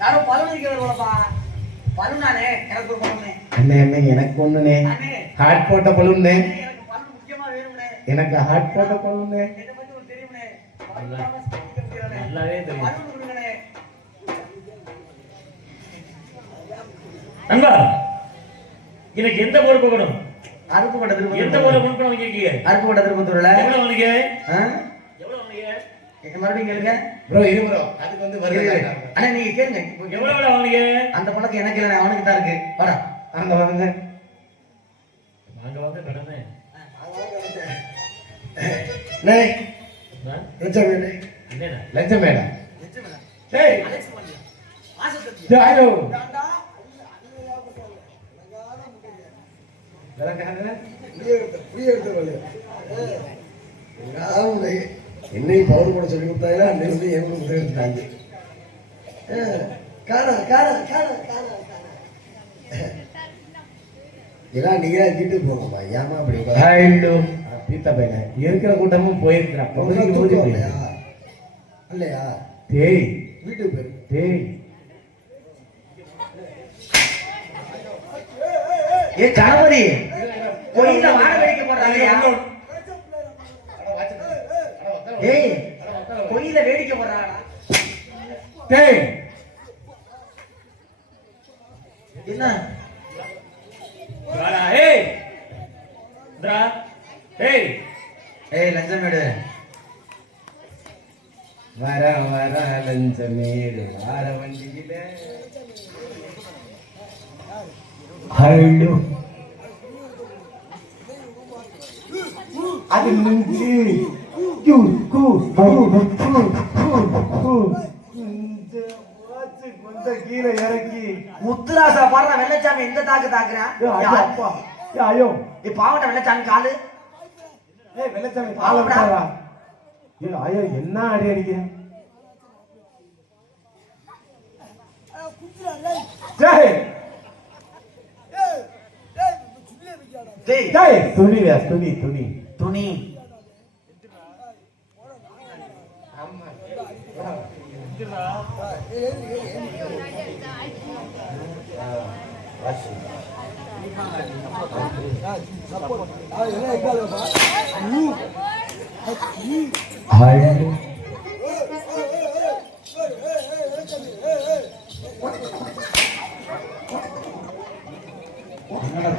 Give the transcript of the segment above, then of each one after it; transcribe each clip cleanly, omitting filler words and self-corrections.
யாரும் பலன் இருக்கிறது போலப்பா. பலூனானே எனக்கு ஒரு பலூனே. அண்ணே அண்ணே எனக்கு ஒண்ணுனே. ஹார்ட் போட்ட பலூனே. எனக்கு பலூன் முக்கியமா வேணும்னே. எனக்கு ஹார்ட் போட்ட பலூனே. இத பத்தி உங்களுக்கு தெரியும்னே. நல்லாவே தெரியும். பலூன் கொடுங்கனே. நண்பா எனக்கு எந்த பொறுப்பு கொடுக்கணும்? அறுப்பு பட்ட திருப்பத்தூர். எந்த பொறுப்பு கொடுக்கணும் கேக்கீங்க? அறுப்பு பட்ட திருப்பத்தூர்ல எவ்வளவு வந்தீங்க? எவ்வளவு வந்தீங்க? மறுபடியும் கேளுங்க. ப்ரோ இரு ப்ரோ. அதுக்கு வந்து வருது. அண்ணா நீங்க கேளுங்க. எவ்வளவு வந்தீங்க? அந்த பணக்கு எனக்கு இல்ல, அவனுக்கு தான் இருக்கு. வாடா. அங்க வாங்க. நாங்க வந்து கடனே. டேய். லட்சம் மேல. என்னடா? லட்சம் மேல. லட்சம் மேல. டேய். அலெக்ஸ் பண்ணு. ஆசை ஜாயோ. டாண்டா. என்னை பவர் போட சொல்லி கொடுத்தாங்க. அன்னைக்கு எங்களுக்கு எடுத்தாங்க. எல்லாம் நீங்க வீட்டுக்கு போகணுமா? ஏமா அப்படி பீத்தா பையன இருக்கிற கூட்டமும் போயிருக்கிறான் இல்லையா? தேய் வீட்டுக்கு போயிரு. தேய் ஏ கணபதி கோயில்ல வாழ வைக்க போறாங்கயா. ஏய் கோயில்ல வேடிக்கை போறாங்கடா. டேய் என்ன வாடா ஏய் இந்தா ஏய் ஏய் லஞ்சமேடு வர வர லஞ்சமேடு வார வண்டியில ஹலோ அது நின்று கொஞ்சம் கீழே இறக்கி முத்துராசா பாடுற வெள்ளச்சாமி எந்த தாக்கு தாக்குறான்? ஐயோ பாவட்ட வெள்ளச்சாமி காலு. வெள்ளச்சாமி காலா? ஐயோ என்ன அடி அடிக்கிறேன். துணி துணி துணி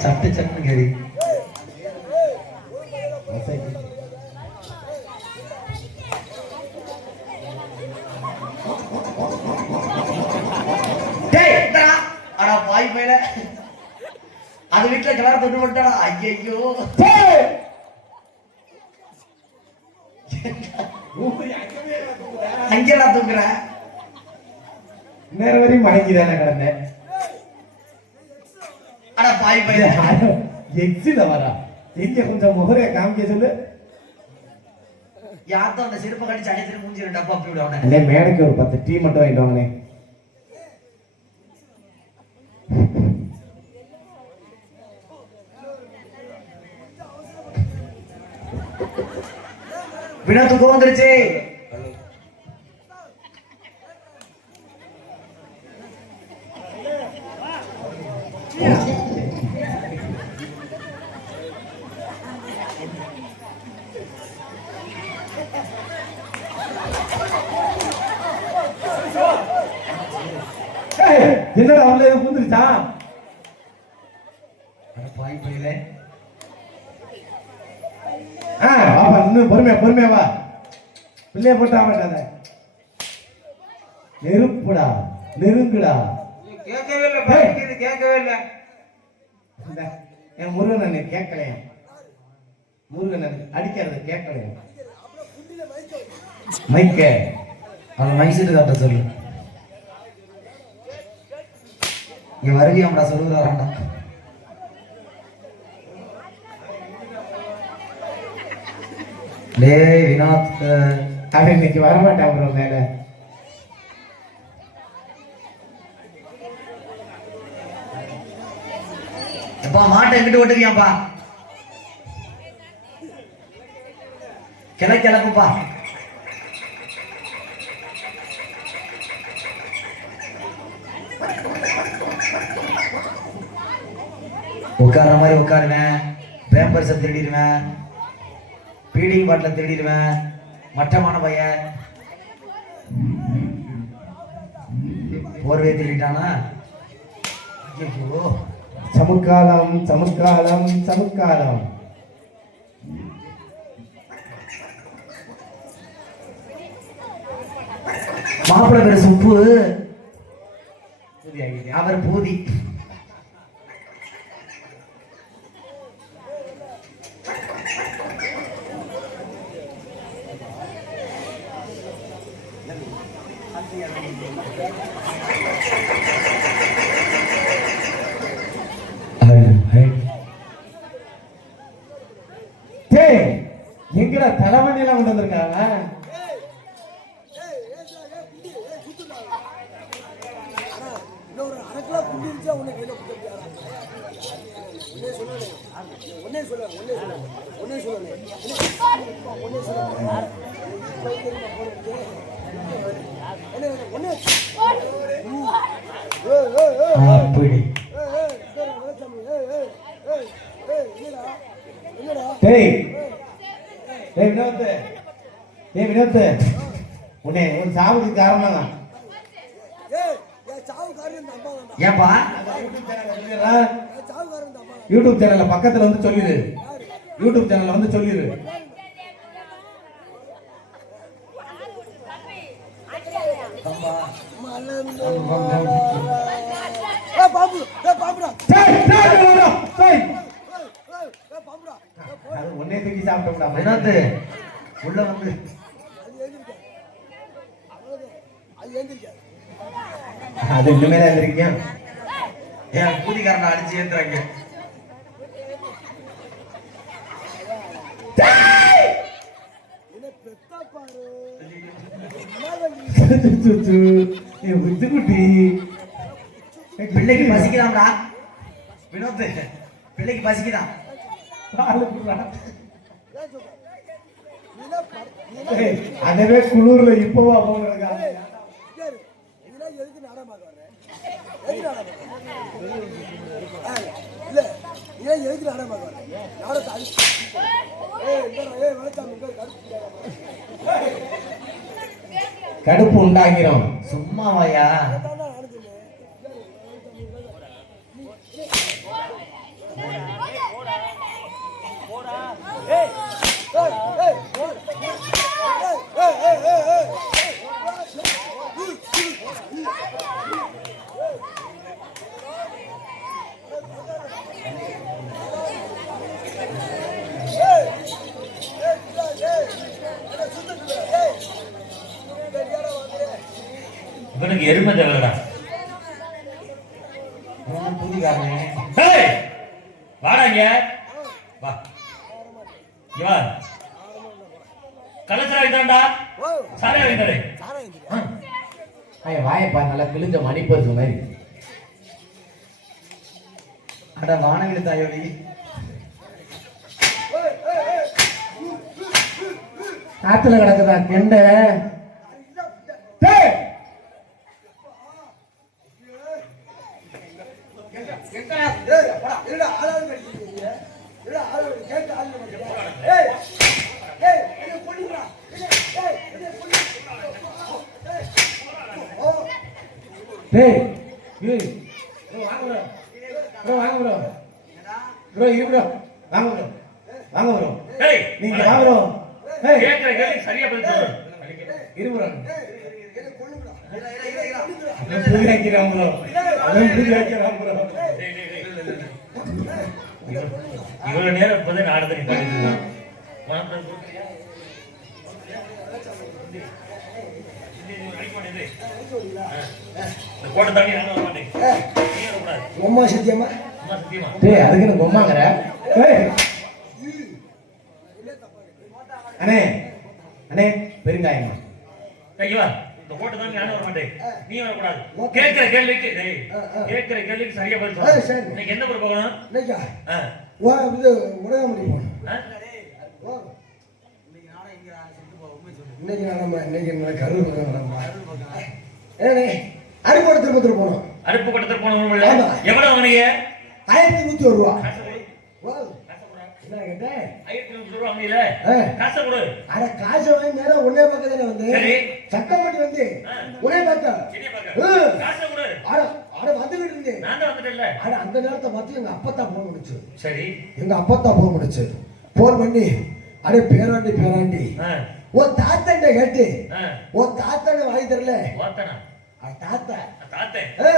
சட்டு சட்டு கேரி அது வீட்டுல கிளார தொட்டு போட்டாடா. ஐயோ அங்கேடா தூக்குற நேரம் வரையும் மடங்கிதானே கிடந்தேன். அட பாய் பைய எக்ஸில வரா. எங்க கொஞ்சம் முகரைய காமிக்க சொல்லு. யார்தான் அந்த செருப்பை கடிச்சு அடிச்சு மூஞ்சி ரெண்டு அப்பா அப்படி விடுவானே. மேடைக்கு ஒரு 10 டீ மட்டும் வாங்கிட்டு வாங்கனே. வினா தூக்கம் வந்துருச்சு. என்னடா அவளே புந்துருச்சா? பாய் பையில வாப்பா இன்னும் பொறுமையா வா. பிள்ளைய போட்டா மாட்டாத. நெருப்புடா நெருங்குடா. கேட்கவே இல்ல. என் முருகன் அண்ணன் கேட்கலையா? முருகன் அண்ணன் அடிக்கிறது கேட்கலையா? மைக்க அவன் மைசூர் காட்ட சொல்லு. இங்க வருவியாம்டா சொல்லுறாராண்டா. டேய் வினோத் அவன் இன்னைக்கு வரமாட்டான் ப்ரோ மேல. எப்பா மாட்டை எங்கிட்டு ஓட்டுவியாப்பா? கிளப்புப்பா. உட்கார்ற மாதிரி உட்காருவேன், பேம்பர்ஸை திருடிடுவேன், பீடிங் பாட்டில திருடிடுவேன். மட்டமான பையன் போர்வே திருடிட்டானா? ஐயோ, சமுக்காலம் சமுக்காலம் சமுக்காலம். மாப்பிள்ளை பேரு சுப்பு, அவர் பூதி. எங்கடா தலைவண்டியெல்லாம் கொண்டு வந்திருக்காங்க? அப்படி வினோத், உன்னை ஒரு சாவுக்கு காரணம் தான். ஏன்பா? யூடியூப் சேனல்ல பக்கத்துல வந்து சொல்லிடு. யூடியூப் சேனல்ல வந்து சொல்லிடு. ஒன்னே தூக்கி சாப்பிட்டோம்டா. வினோத் உள்ள வந்து அது இனிமேல இருந்திருக்கியா? ஏன் கூலிக்காரனை அடிச்சு ஏத்துறாங்க? பிள்ளைக்கு பசிக்கிறான்டா வினோத், பிள்ளைக்கு பசிக்கிறான். அதவே குளூர்ல இப்பவா போங்க. கடுப்பு உண்டாகிறோம். சும்மாவாயா? இவனுக்கு எருமை தேவைடா. கூலிக்காரனே வாடா இங்க வா. இவா கலசரா இதாண்டா சாரே வைந்தடே. வாயப்பா நல்லா கிழிஞ்ச மணிப்பருது மாதிரி. அட வானவில தாயோடி, காத்துல கிடக்குதா கெண்ட? நீங்க வாங்குறோம். கேக்குற கேள்வி சரியா பதில் சொல்லு. இருபுறம் இவ்வளவு நேரம் இப்பதான் நாடகத்தை நீ பண்ணிட்டு இருக்கான். கோட்டை தாண்டி நானும் வர மாட்டேன். நீ வரக்கூடாது. உம்மா சத்தியமா அம்மா சத்தியமா அதுக்கு எனக்கு பொம்மாங்கிற. அண்ணே அண்ணே பெருங்காயமா ஐயா இந்த கோட்டை தாண்டி நானும் வர மாட்டேன். நீ வரக்கூடாது. கேட்கிற கேள்விக்கு கேட்கிற கேள்விக்கு சரியா பதில் சொல்லு. இன்னைக்கு என்ன ஊர் போகணும்? அருப்பு திருப்பத்தில் போனோம். அருப்பு கூட்டத்தில் போனோம். எவ்வளவு வாங்கினீங்க? 1101 ரூபா. காசு கொடு. ஓ, காசை கொடுடா. என்ன கேட்டேன்? 1100 ரூபா வாங்கினீல? ஆ. காசை கொடு. அட காசை வாங்கி நேரம் ஒன்னே பக்கத்துல வந்து சரி. சட்டப்பட்டி வந்து ஒரே பக்கம். சின்ன ஆ. பக்கம். காசை கொடு. அட அட வந்துகிட்டு இருந்தேன். நான் தான் வந்துட்டேன்ல. அட அந்த நேரத்தை பார்த்து எங்க அப்பா போன் பண்ணுச்சு. சரி. எங்க அப்பா போன் பண்ணுச்சு. போன் பண்ணி அடே பேராண்டி ஆ. உன் தாத்தன்ட்ட கேட்டு ஆ. உன் தாத்தனை வாங்கி தரல. ஓத்தனா. தாத்தா தாத்தே. ஆ.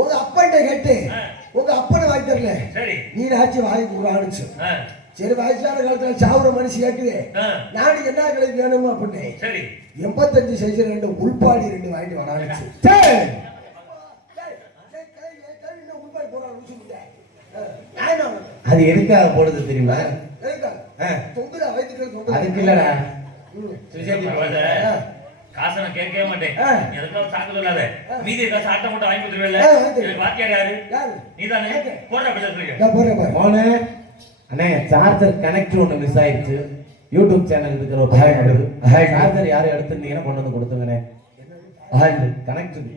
உங்க அப்பன்ட்ட கேட்டு ஆ. உங்க அப்பனை வாங்கி தரல. சரி. நீனாச்சும் வாங்கி கொடுறானுச்சு. ஆ. சரி வயசான காலத்துல சாவுற மனுஷன் கேட்டு ஆ. நாளைக்கு என்ன கிடைக்கு வேணுமா அப்படின்னு சரி. 85 சைஸ் 2 உள்பாடி 2 வாங்கிட்டு வரானுச்சு. அது எதுக்காக போடுது தெரியுமா? அதுக்கு இல்லடா. பரவாயில்ல. காசை நான் கேட்கவே மாட்டேன். ஆ. நீ அதுக்கெல்லாம் சாக்கு சொல்லாத. மீதி காசு ஆட்ட மட்டும் வாங்கி கொடுத்துருவேல்ல? ஆ, வாங்கி தருவேன். எனக்கு வாத்தியார் யாரு? யாரு? நீதானே? ஓகே. போடுறா பிள்ளை சொல்லுங்க. நான் போறேன் பாரு. போனே அண்ணே சார்ஜர் கனெக்டர் ஒன்று மிஸ் ஆயிடுச்சு. யூடியூப் சேனல் இருக்கிற ஒரு பையன் வருது. சார்ஜர் யாரும் எடுத்துருந்தீங்கன்னா கொண்டு வந்து கொடுத்துங்கண்ணே. கனெக்டர்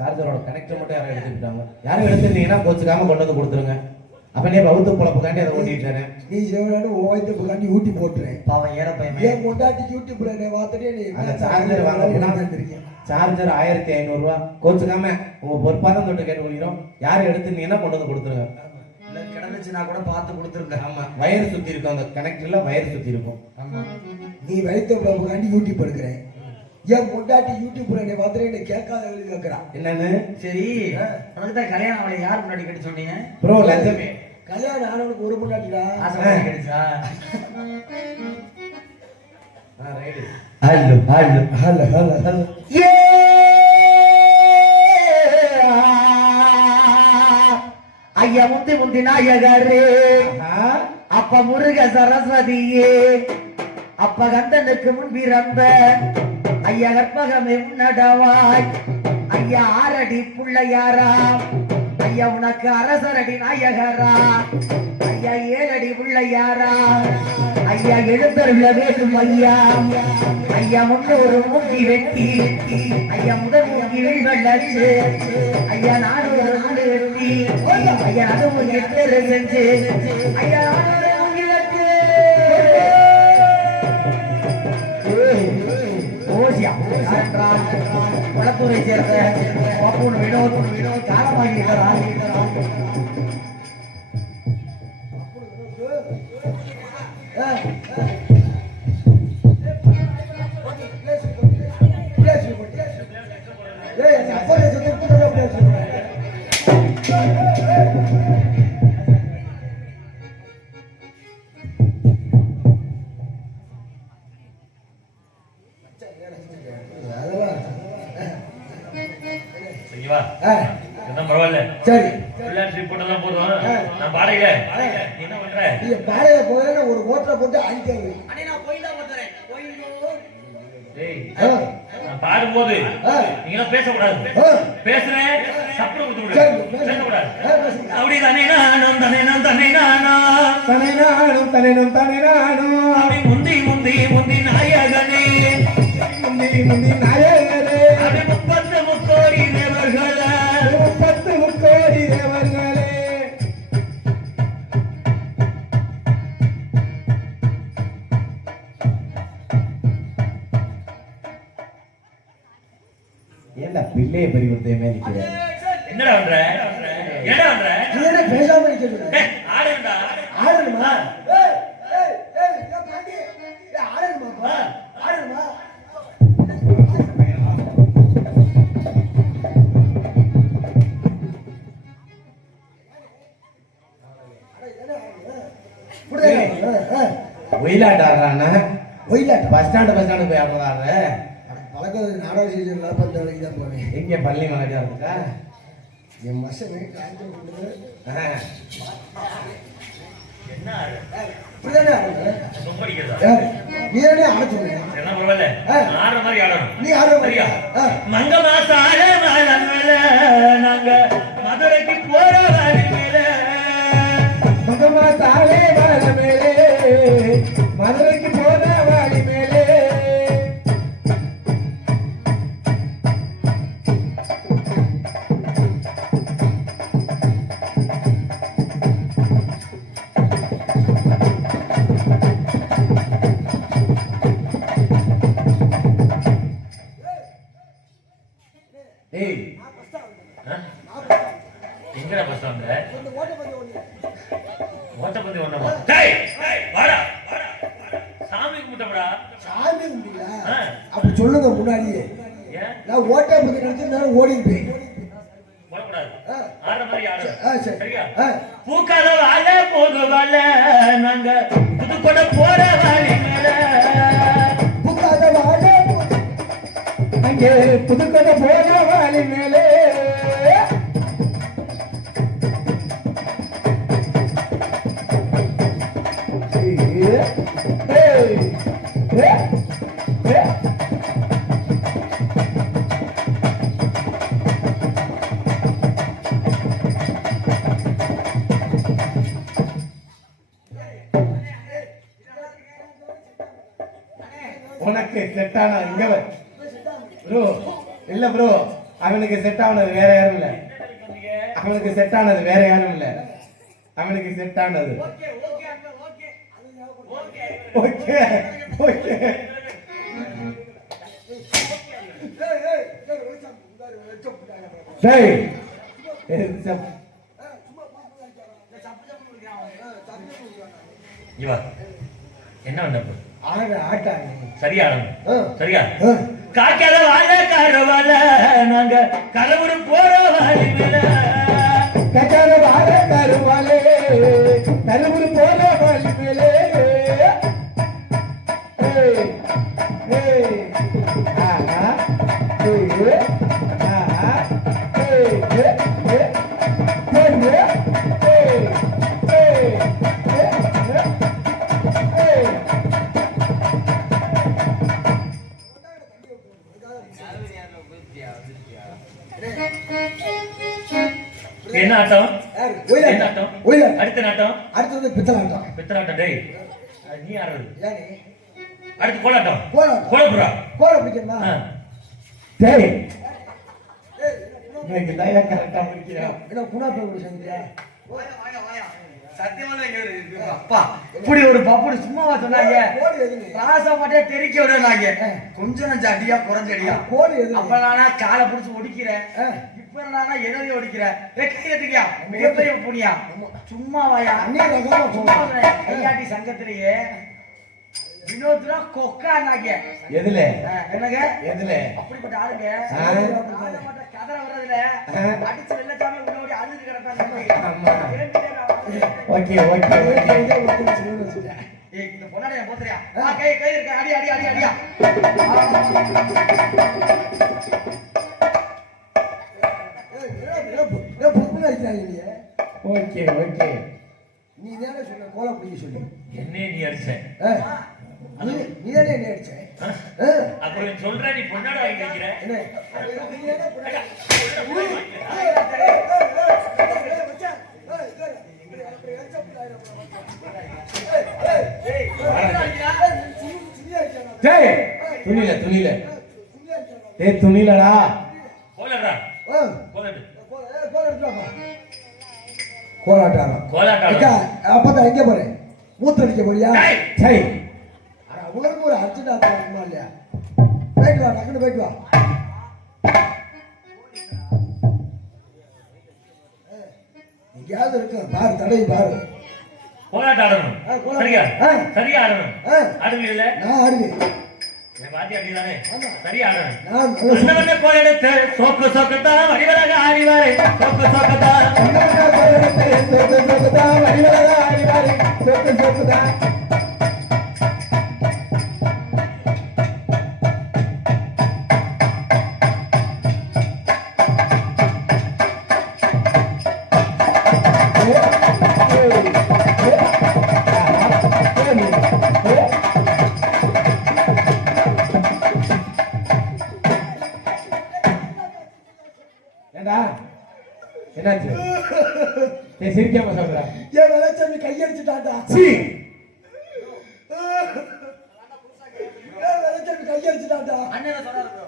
சார்ஜரோட கனெக்டர் மட்டும் யாரும் எடுத்துக்கிட்டாங்க. யாரும் எடுத்துருந்தீங்கன்னா கோச்சுக்காம கொண்டு வந்து கொடுத்துருங்க. அப்ப நீ பௌத்த பொழப்புக்காண்டி அதை ஓட்டிட்டு நீ செவனாலும் ஓய்த்து காண்டி ஊட்டி போட்டுறேன். பாவம் ஏற பையன். ஏன் கொண்டாட்டி யூடியூப்ல என்னை பார்த்துட்டே நீ அந்த சார்ஜர் வாங்க போனா சார்ஜர் 1500 ரூபா. கோச்சுக்காம உங்க பொறுப்பாதான் தொட்டு கேட்டுக்கிறோம். யாரும் எடுத்துருந்தீங்கன்னா கொண்டு வந்து கொடுத்துருங்க. கிடந்துச்சுன்னா கூட பார்த்து கொடுத்துருங்க. ஆமா வயர் சுத்தி இருக்கும். அந்த கனெக்டர்ல வயர் சுத்தி இருக்கும். ஆமா. நீ வைத்த காண்டி யூடியூப் எடுக்கிறேன். ஏன் கொண்டாட்டி யூடியூப்ல என்னை பார்த்துட்டே என்னை கேட்காத கேட்கிறான். என்னன்னு சரி, உனக்கு தான் கல்யாணம் அவளை யார் முன்னாடி கட்டி சொன்னீங்க? ப்ரோ லட்சமே கல்யாணம் ஆனவனுக்கு ஒரு முன்னாடிடா. ஆசை கிடைச்சா? Ride hello hello hello hello hello. ஐயா முந்தி முந்தி நாயகரே, அப்ப முருக சரஸ்வதியே, அப்ப கந்தனுக்கு முன் பிறந்த ஐயா கற்பகமே முன்னடவாய், ஐயா ஆரடி புள்ளையாரா, ஐயா உனக்கு அரசரடி நாயகரா, ஐயா ஏழடி புள்ளையாரா, ஐயா எழுந்தருள வேண்டும் ஐயா, ஐயா முன்னொரு மூக்கி வெட்டி, ஐயா முதல் மூக்கி வெள்ளச்சு, ஐயா நாடு ஒரு நாடு வெட்டி, ஐயா அதுவும் எட்டு செஞ்சு, ஐயா நாடு மூக்கி வெட்டி. ஓசியா என்றால் குளத்தூரை சேர்ந்த பப்புன் வினோத் காலமாகிறார். சரிவா? இதுதான் பரவாயில்ல. சரி பிள்ளையார் போட்டெல்லாம் போதும். நான் பாடையில நீ என்ன பண்ற? நீ பாடையில போனா ஒரு ஓட்டரை போட்டு அடிக்காது. டேய், நான் பாடும்போது நீங்க பேசக்கூடாது. பேசுறேன் சப்பரம் கொடுத்து விடு. பேசக்கூடாது. அப்படி தானே நானும் தானே நான் தானே நானும் தனை நானும் தனை நானும் அப்படி முந்தி முந்தி முந்தி நாயகனே முந்தி முந்தி நாயகரே அப்படி 30 முக்கோடி தேவர்களே 30 முக்கோடி தேவர்களே ஏண்டா பிள்ளைய பறிவுறுத்தையுமே நிக்கிறேன். என்னடா பண்ற? என்னடா பண்ற? நீ என்ன பேசாம நிக்கிறது? டேய், ஆடுடா. ஆடணுமா? ஏய் ஏய் ஏய் இங்க பாண்டி. ஏய் ஆடணுமாப்பா? ஆடணுமா? ஒயிலாட்டாடுறானா ஒயிலாட்ட பஸ் ஸ்டாண்டு போய் ஆடுறாரு. பழக்கம் நாடக சீசன்ல பந்த வேலைக்கு தான் போவேன். எங்க பள்ளி மலையா இருக்கா? என் மசமே காய்ச்சல் கொண்டு என்ன ஆடு? இப்படிதானே ஆடுற? ரொம்ப அடிக்கிறதா? யாரு? நீ தானே ஆட சொன்னீங்க. என்ன பரவாயில்ல. நான் ஆடுற மாதிரி ஆடணும். நீ ஆடுற சரியா? மாதிரியா? மங்கமா சார மலமேல நாங்க மதுரைக்கு போற வழியில மகமா தாலே வாழ மேலே மதுரைக்கு போன வாழி மேலே ஏய் எங்கடா பஸ் ஸ்டாண்ட் ஓட்டப்பந்தி ஒண்ணமா டேய் வாடா சாமி கும்பிட்டடா சாமி கும்பிட்டீங்களா? அப்படி சொல்லுங்க முன்னாடியே. ஏன் நான் ஓட்டை பத்தி நினைச்சிருந்தாலும் ஓடிப்பேன். வரக்கூடாது ஆடுற மாதிரி ஆடு சரி. சரியா பூக்கால வாழ போது வாழ நாங்க புதுக்கோட போற வாழி மேல புக்காத வாழ அங்கே புதுக்கோட்டை போற வாழி மேலே உனக்கு செட் ஆன இங்க ப்ரோ இல்ல ப்ரோ அவனுக்கு செட் ஆனது வேற யாரும் இல்ல அவனுக்கு செட் ஆனது வேற யாரும் இல்ல அவனுக்கு செட் ஆனது ஓகே ஓகே டேய் இவா என்ன பண்ண ஆட்டாங்க சரியா சரியா காக்காத வாழ கரவால நாங்க கரவுரு போற வாழி மேல கச்சாத வாழ கருவாலே கருவுரு போல வாழி மேலே என்ன ஆட்டம் என்ன ஆட்டம் அடுத்த நாட்டம் அடுத்தது பித்தலாட்டம். பித்தலாட்டம் டேய் நீ ஆடுறது ஏனே அடுத்து கோலாட்டம் கோலம் கோலப்புறா கோல பிடிக்கணுமா? டேய் இன்னைக்கு லையா கரெக்டா முடிக்கிறா என்ன குணா போய் கூட செஞ்சியா? அப்பா இப்படி ஒரு பப்புடு சும்மாவா சொன்னாங்க? கோடு எதுங்க? ராசா மட்டும் தெறிக்க விடுறாங்க. கொஞ்சம் நஞ்ச அடியா குறைஞ்ச அடியா. கோடு எதுங்க? அப்ப நானா காலை பிடிச்சு ஒடிக்கிறேன். இப்ப நானா எதையும் ஒடிக்கிறேன். கை எடுத்துக்கியா மிகப்பெரிய புனியா சும்மா வாயா அண்ணே ரகமா சும்மா போங்க. சொல்றேன். கையாட்டி சங்கத்திலேயே வினோத்ரா கொக்கானாங்க. எதுல என்னங்க எதுல அப்படிப்பட்ட ஆளுங்க கதற வர்றதுல அடிச்சு வெள்ளச்சாமி முன்னாடி அழுது கிடப்பாங்க. ஓகே ஓகே ஓகே இந்த பொண்ணாடைய போத்துறியா கை கை இருக்க அடி அடி அடி அடியா ஓகே ஓகே நீ தானே சொன்ன கோல பிடிக்க சொல்லி. என்ன நீ அடிச்ச நீ தானே என்ன அடிச்ச? அப்ப சொல்ற நீ பொண்ணாட வாங்கி வைக்கிற என்ன டேய் துணில துணில டேய் துணிலடா கோலடா கோலடு கோலாட்டாரம் கோலாட்டம் அப்பதான் எங்க போறேன்? மூத்த அடிக்க போறியா? டேய் அவங்களுக்கு ஒரு அர்ஜென்ட் ஆகுமா இல்லையா? போயிட்டு வா, டக்குனு போயிட்டு வா. எங்கேயாவது இருக்கு பாரு, தடவை பாரு. கோலாட்டம் ஆடணும் கோலாட்டம். சரியா ஆ. சரியா ஆடணும் ஆடுவீங்கல்ல நான் ஆடுவேன். என் பாத்தி அப்படிதானே சரியா ஆடணும் நான் நல்லா அண்ணன் வந்த கோலெடுத்து சோக்கு சோக்குத்தான் வடிவலாக ஆடிவாரே சோக்கு சோக்குத்தான் ஏண்டா என்னாச்சு? ஏய் சிரிக்காம சொல்ற. என் வெள்ளச்சாமி கையடிச்சுட்டான்டா. சீ என் வெள்ளச்சாமி கையடிச்சுட்டான்டா. அண்ணன் சொன்னாரு bro.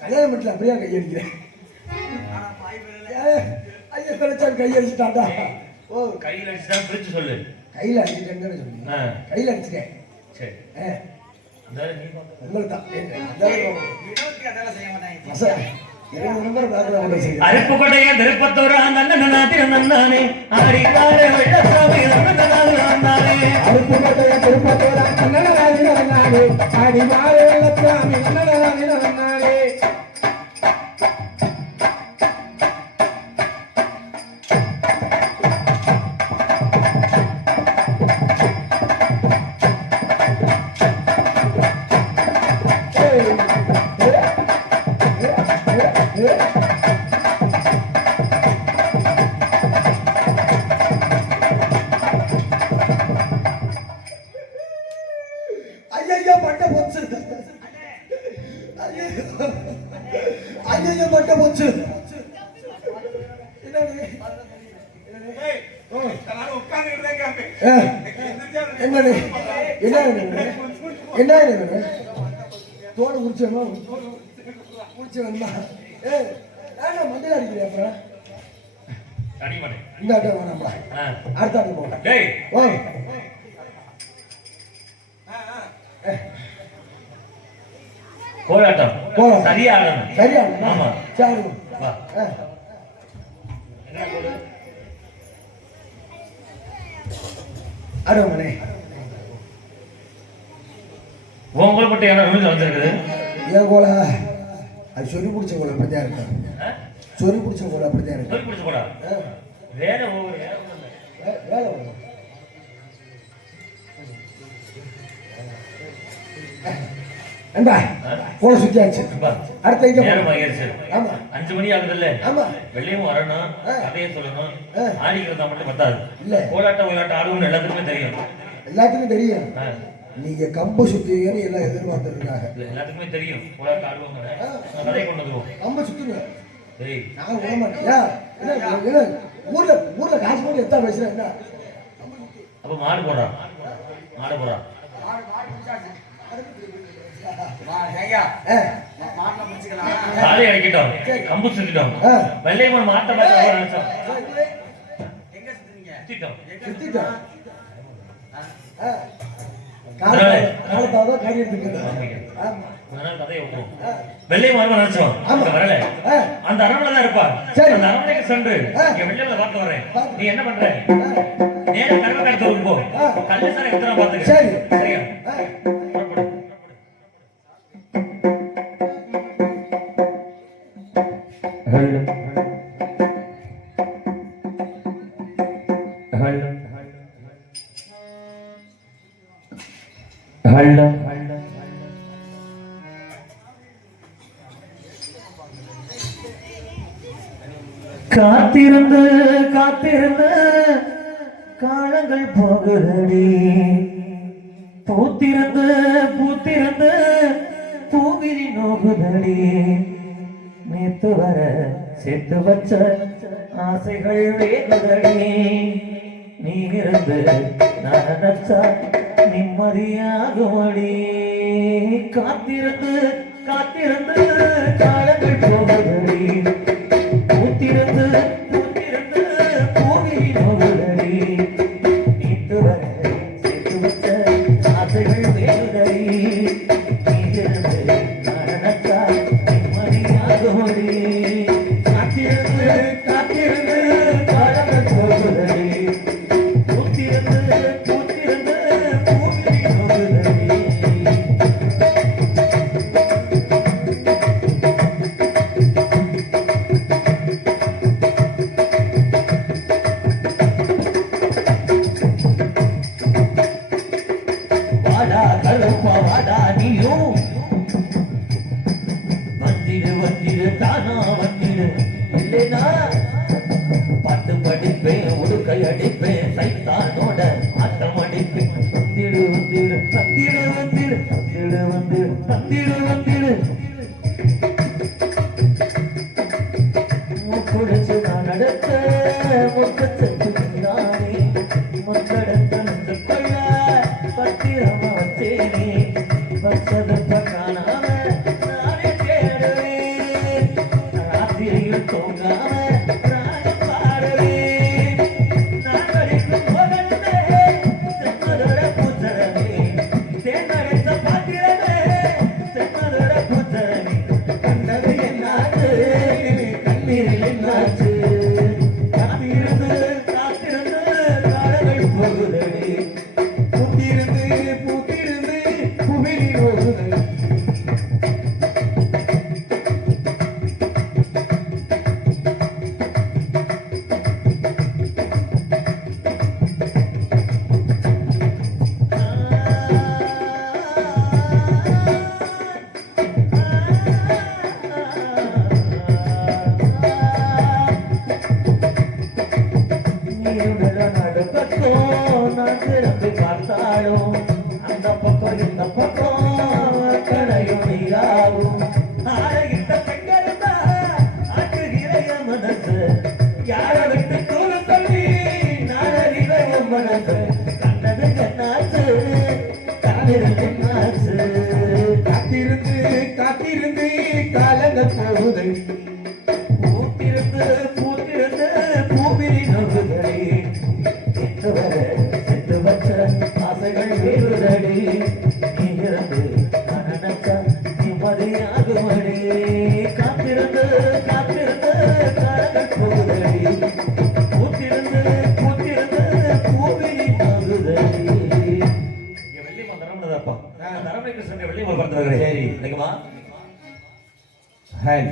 கல்யாணம் பண்ணல அப்படியே கையடிக்கிறேன். ஐயா வெள்ளச்சாமி கையடிச்சுட்டான்டா. ஓ கையில் அடிச்சுதான் பிரிச்சு சொல்லு கையில அடிச்சுட்டேன்னு சொல்லி கையில அடிச்சுட்டேன். சரி ஆ, அதாவது நீ பார்க்க உங்களுக்கு தான். அதான் அதெல்லாம் செய்ய மாட்டாங்க. மசாலா 20 நம்பர் பேக்ரவுண்ட் செய்யுங்க. அருப்புக்கோட்டைய திருப்பத்தூர் நன்னானே ஆடினாரே வெள்ளசாமி நன்னானே அருப்புக்கோட்டைய திருப்பத்தூர் கண்ணனாதி நன்னாரே ஆடினாரே வெள்ளசாமி நன்னாரே நன்னாரே. ஐயையோ பட்ட போச்சு. ஐயையோ பட்ட போச்சு. என்னது? என்னது? என்ன தோடு குடிச்சோமா குடிச்சு வந்தா மண்டையில அடிக்கிறேன் அப்புறம் அடிக்க மாட்டேன். இந்த ஆட்டம் வேணாம்பா அடுத்த ஆட்டம் போகலாம். டேய் ஓ கோலாட்டம் கோலாட்டம். சரியா ஆடணும். சரியா ஆமா. சரி வா. ஆ. என்ன கோலு? அடுவமனே உன் கோல் மட்டும் என்ன நுழைஞ்சு வந்திருக்குது? ஏன் கோலா அது சொறி பிடிச்ச கோலை அப்படித்தான் இருக்கும். ஆ? சொறி பிடிச்ச கோலை அப்படித்தான் இருக்கும். சொல்லி பிடிச்சு போடா. வேற ஒவ்வொரு வேற ஒண்ணும் இல்ல. வேலை வரும். அன்பா கோலை சுத்தியாச்சு. பா. அடுத்த இங்க நேரம் ஆகிருச்சு. ஆமா 5 மணி ஆகுதுல்ல? ஆமா வெள்ளையும் வரணும், கதையை சொல்லணும், ஆ. ஆடிக்கிறதா மட்டும் பத்தாது. இல்ல. கோலாட்டம் ஆடுவோம்னு எல்லாத்துக்குமே தெரியும். எல்லாத்துக்கும் தெரியும். ஆ. நீங்க கம்பு சுத்துவீங்கன்னு எல்லாம் எதிர்பார்த்துருக்காங்க. இது எல்லாத்துக்குமே தெரியும். கோலாட்டம் ஆடுவாங்க. நான் கதையை கொண்டு வந்துருவோம். கம்பு சுத்துங்க. டேய் நான் விட மாட்டேன். என்ன ஊர்ல ஊர்ல காசு போட்டு எத்தா பேசுறேன் என்ன அப்ப மாடு போடா. மாடு போடா. வா, ஐயா, ஆ, மாட்டுல பிடிச்சுக்கலாம். காலை அடிக்கிட்டோம், கம்பு சுத்திட்டோம், ஆ. வெள்ளையம்மன் மாட்ட மாதிரி நினைச்சோம். எங்க சுத்துறீங்க? சுத்திட்டோம். சுத்திட்டேன். ஆ. காலத்தாவது காடி எடுத்துக்கிறேன். ஆமா. அதனால கதையை விட்டுருவோம். வெள்ளையம்மன் நினைச்சோம். ஆமா. அங்க வரல. ஆ, அந்த அரண்மனை தான் இருப்பா. சரி. அந்த அரண்மனைக்கு சென்று ஆ. இங்க வெள்ளையம்மனை பார்த்து வரேன். நீ என்ன பண்ற? ஆ. நேரா கருவக்காடு போ. ஆ. கல்லு சாரை வித்தரா பாத்துக்க. சரி. சரியா? ஆ. புறப்படு. காத்திருந்து காத்திருந்து காலங்கள் போகுதடி, பூத்திருந்து பூத்திருந்து பூவிரி நோகுதடி, நேத்து வர சேர்த்து வச்ச ஆசைகள் வேகுதடி, நீ இருந்து நான் நினைச்சா நிம்மதியாகுமடி, காத்திருந்து காத்திருந்து காலங்கள் போகுதடி, பூத்திருந்து பூத்திருந்து பூவிரி நோகுதடி, நேத்து வர சேர்த்து வச்ச ஆசைகள் வேகுதடி, நீ இருந்து நான் நினைச்சா நிம்மதியாகுமடி, காத்திருந்து காத்திருந்து காலங்கள் போகுதடி, பூத்திருந்து பூத்திருந்து பூவிரி நோகுதடி. வாடா கருப்பா வாடா நீயும் வந்திரு வந்திரு தானா வந்திரு, இல்லைனா பாட்டு படிப்பேன் உடுக்கை அடிப்பேன் சைத்தானோட ஆட்டம் அடிப்பேன், வந்திடு வந்திடு வந்திடு வந்திடு வந்திடு வந்திடு வந்திடு வந்திடு, மூக்குடிச்சு நான் நடத்த முக்கச்சத்து நானே, மக்கடத்த நின்று கொள்ள பத்திரமா வச்சேனே, வச்சது காணாம நானே தேடுவேன், ராத்திரியில் தூங்காம ராகம் பாடுவேன், நான் படிக்கும் போகணுமே தென்னதோட பூத்தரமே, தேர்ந்தெடுத்த பாத்திரமே தென்னதோட பூத்தரமே, கண்டது என்னாச்சு கண்ணீரில் என்னாச்சு காத்திருந்து காத்திருந்து காலங்கள் போகுதடி பூத்திருந்து பூத்திருந்து புவிலி போகுதடி நடுப்பக்கம் நான் திரும்பி பார்த்தாலும் அந்த பக்கம் இந்த பக்கம் கடையும் நீராகும் ஆரையிட்ட பெண்களிருந்தா ஆற்றுகிற என் மனசு யார விட்டு தூர சொல்லி நான் அறிகிற என் மனசு கண்டது என்னாச்சு காலிருந்து என்னாச்சு காத்திருந்து காத்திருந்து காலங்கள் போகுது பூத்திருந்து பூத்திருந்து பூவிரி நோகுதடி செத்து வச்ச ஆசைகள் வேறுதடி நீ இருந்து மனநச்ச நிம்மதியாகுமடி காத்திருந்து காத்திருந்து காலங்கள் போகுதடி பூத்திருந்து பூத்திருந்து பூவிரி நோகுதடி வெள்ளி தரம்ப்பா தரமை கிருஷ்ணன் வெள்ளி படுத்துறாங்க சரி இல்லைங்கம்மா ஹாய்